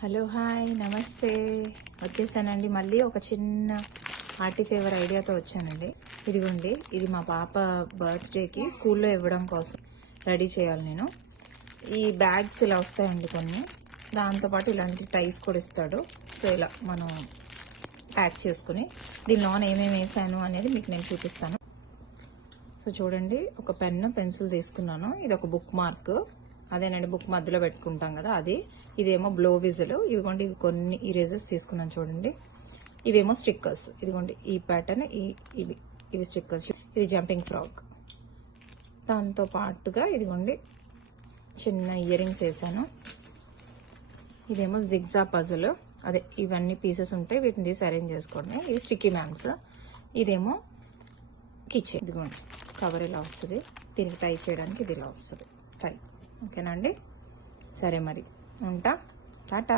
Hello hi నమస్తే. వచ్చేసానండి మళ్ళీ ఒక చిన్న పార్టీ ఫేవర్ ఐడియాతో వచ్చానండి. ఇదిగోండి, ఇది మా పాప బర్త్డేకి స్కూల్లో ఇవ్వడం కోసం రెడీ చేయాలి నేను. ఈ బ్యాగ్స్ ఇలా వస్తాయండి కొన్ని, దాంతోపాటు ఇలాంటి టైస్ కూడా ఇస్తాడు. సో ఇలా మనం ప్యాక్ చేసుకుని దీనిలోన ఏమేమి వేసాను అనేది మీకు నేను చూపిస్తాను. సో చూడండి, ఒక పెన్ను పెన్సిల్ తీసుకున్నాను. ఇది ఒక బుక్ మార్క్, అదేనండి బుక్ మధ్యలో పెట్టుకుంటాం కదా అది. ఇదేమో బ్లో విజిల్. ఇదిగోండి, ఇవి కొన్ని ఇరేజర్స్ తీసుకున్నాను చూడండి. ఇవేమో స్టిక్కర్స్. ఇదిగోండి ఈ ప్యాటర్న్, ఇవి స్టిక్కర్స్. ఇది జంపింగ్ ఫ్రాక్. దాంతో పాటుగా ఇదిగోండి చిన్న ఇయర్ రింగ్స్ వేసాను. ఇదేమో జిగ్జా పజల్. అదే ఇవన్నీ పీసెస్ ఉంటాయి, వీటిని తీసి అరేంజ్ చేసుకోండి. ఇవి స్టిక్కీ మ్యాంగ్స్. ఇదేమో కిచెన్. ఇదిగోండి కవర్ ఇలా వస్తుంది, దీనికి టై చేయడానికి ఇది ఇలా వస్తుంది టై. ఓకేనా అండి? సరే మరి ఉంటా, టాటా.